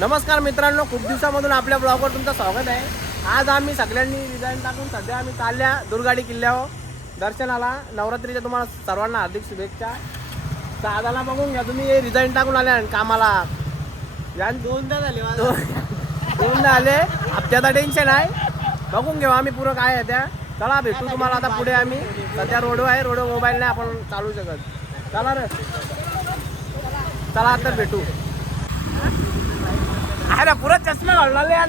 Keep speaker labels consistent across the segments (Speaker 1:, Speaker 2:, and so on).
Speaker 1: नमस्कार मित्रांनो खूप दिवसामधून आपल्या ब्लॉगवर तुमचं स्वागत आहे. आज आम्ही सगळ्यांनी डिझाईन टाकून सध्या आम्ही चालल्या दुर्गाडी किल्ल्यावर. दर्शनाला नवरात्रीच्या तुम्हाला सर्वांना हार्दिक शुभेच्छा. दादाला बघून घ्या तुम्ही हे डिझाईन टाकून आले आणि कामाला. या दोनदा झाले दोनदा आले. हप्त्याचा टेन्शन आहे. बघून घेऊ आम्ही पुरं काय आहे त्या. चला भेटू तुम्हाला आता पुढे आम्ही. सध्या रोडवर आहे रोडवर मोबाईल नाही आपण चालू शकत. चला रे. चला तर भेटू. अरे पुरा चष्मा घालणार यार.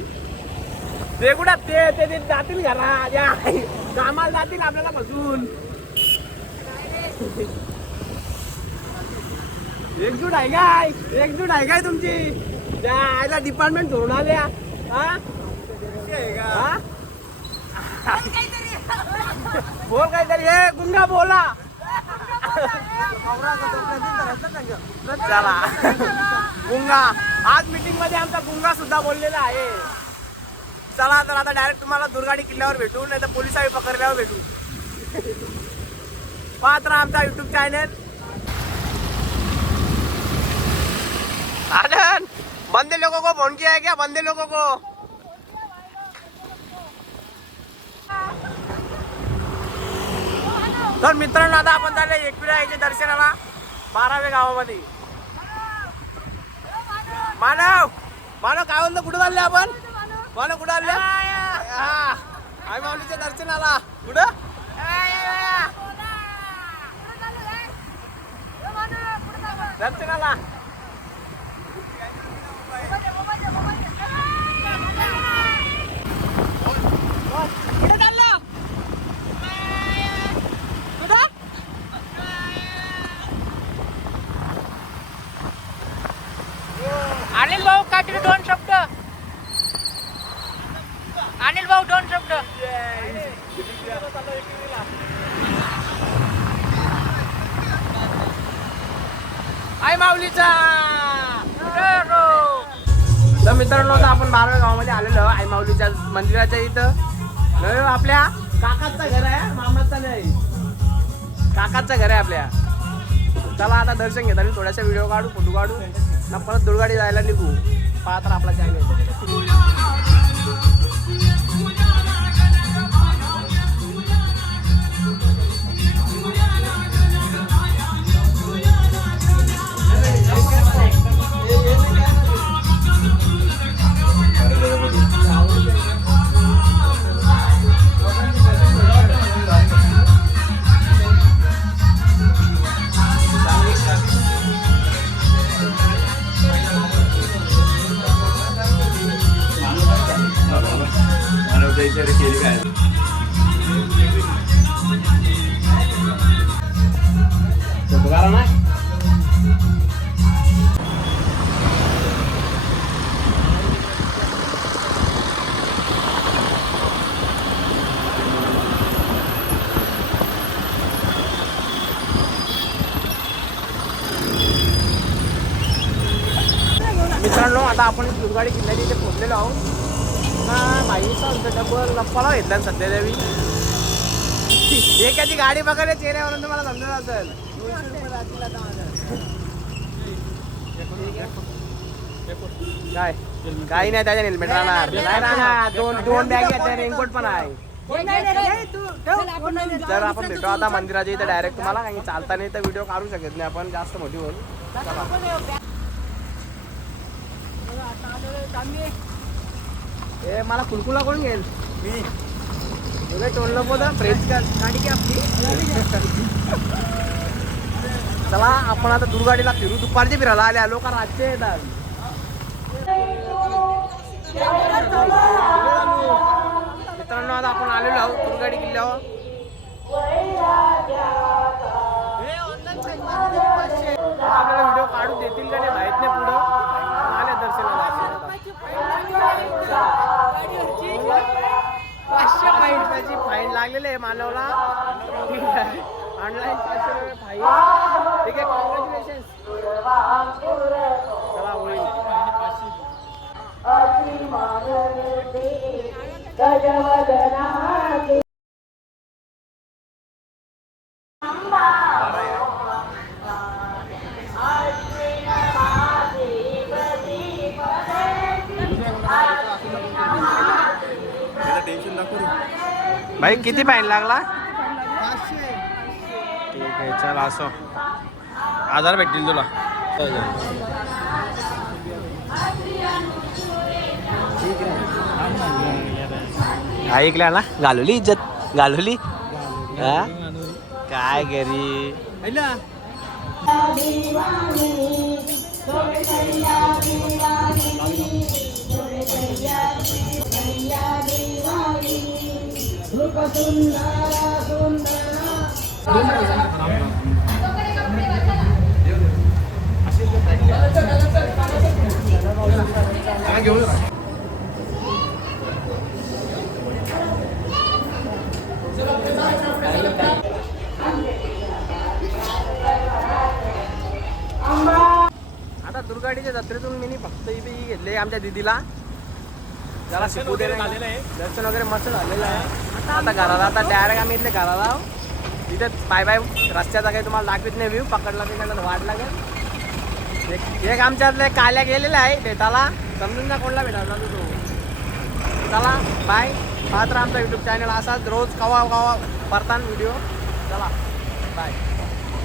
Speaker 1: ते कुठं ते ते जातील घरा या. कामाला जातील आपल्याला बसून. एकजूट आहे काय? एकजूट आहे काय तुमची? त्या डिपार्टमेंट सोडून आले हा? हा? बोल काहीतरी. हे गुंगा बोला. चला. गुंगा. आज मीटिंगमध्ये आमचा गुंगा सुद्धा बोललेला आहे. चला तर आता डायरेक्ट तुम्हाला दुर्गाडी किल्ल्यावर भेटू नाही तर पोलिसांनी पकडल्यावर भेटू. मात्र आमचा युट्यूब चॅनल आनंद बंदे लोगों को फोन किया है क्या? बंदे लोगों को? तर मित्रांनो आता आपण चालले एकविरा याच्या दर्शनाला बाराव्या गावामध्ये. मानव मानव काय म्हणतो? कुठं चालले आपण? मानव कुठं आले हा. आई माऊलीच्या दर्शनाला. कुठं? दर्शनाला.
Speaker 2: अनिल भाऊ काहीतरी दोन शब्द. अनिल भाऊ दोन शब्द.
Speaker 1: आई माऊलीचा. तर मित्रांनो आता आपण बाराव्या गावामध्ये आलेलो आहे. आई माऊलीच्या मंदिराच्या इथं. नव्हे हो, आपल्या? काकाचं घर आहे मामाचं नाही. काकाचं घर आहे आपल्या. चला आता दर्शन घेता थोड्याशा व्हिडिओ काढू फोटो काढू. ना परत दुर्गाडी जायला निघू. पाहत आपला चॅनल
Speaker 3: इशारे
Speaker 1: मित्रांनो आता आपण दुर्गाडी किल्ल्याच्या इथे पोहोचलेलो आहोत. ना बाईचा डबल लप्पाला घेतला सध्या देवी एकाची गाडी बघायला चेहऱ्यावरून तुम्हाला समजत असेल. काय? काही नाही त्याच्या हेल्मेट राहणार. नाही राहणार. दोन दोन बॅग आहेत रेनकोट पण आहे. तर आपण भेटू आता मंदिराच्या इथे डायरेक्ट तुम्हाला काही चालता नाही तर व्हिडिओ काढू शकत नाही आपण जास्त मोठी होईल चला. ए मला कुलकुला कोण घेईल? मी. तुला टोललं पोत फ्रेंच गाडी की आपली. चला आपण आता दुर्गाडीला फिरू. दुपारचे फिरायला आले लोक रातचे येतात. मित्रांनो आता आपण आलेलो आहोत दुर्गाडी किल्ल्यावर. रुपयाची फाईन लागलेली आहे मानवला ऑनलाईन पाचशे रुपये फाईन ठीक आहे कॉन्ग्रॅच्युलेशन चला टेन्शन दाखवू भाई किती फाईन लागला? ठीक आहे चल असो. आधार भेटतील तुला. ऐकल्या ना. घालवली इज्जत. घालवली हा? काय घरी? आता दुर्गाडीच्या जत्रेतून मी फक्त इथे ही घेतली आमच्या दिदीला. जरा शिकू दे दर्शन वगैरे मस्त झालेलं आहे. आता घराला आता डायरेक्ट आम्ही इथले घराला आहो. इथे बाय बाय रस्त्याचा काही तुम्हाला दाखवित नाही व्ह्यू पकडला की नाही वाट लागेल. एक एक आमच्यातले काल्या गेलेला आहे. भेटाला समजून जा कोणला भेटायला तू तो. चला बाय मात्र आमचा युट्यूब चॅनल असाच रोज कवा कवा परतान व्हिडिओ चला बाय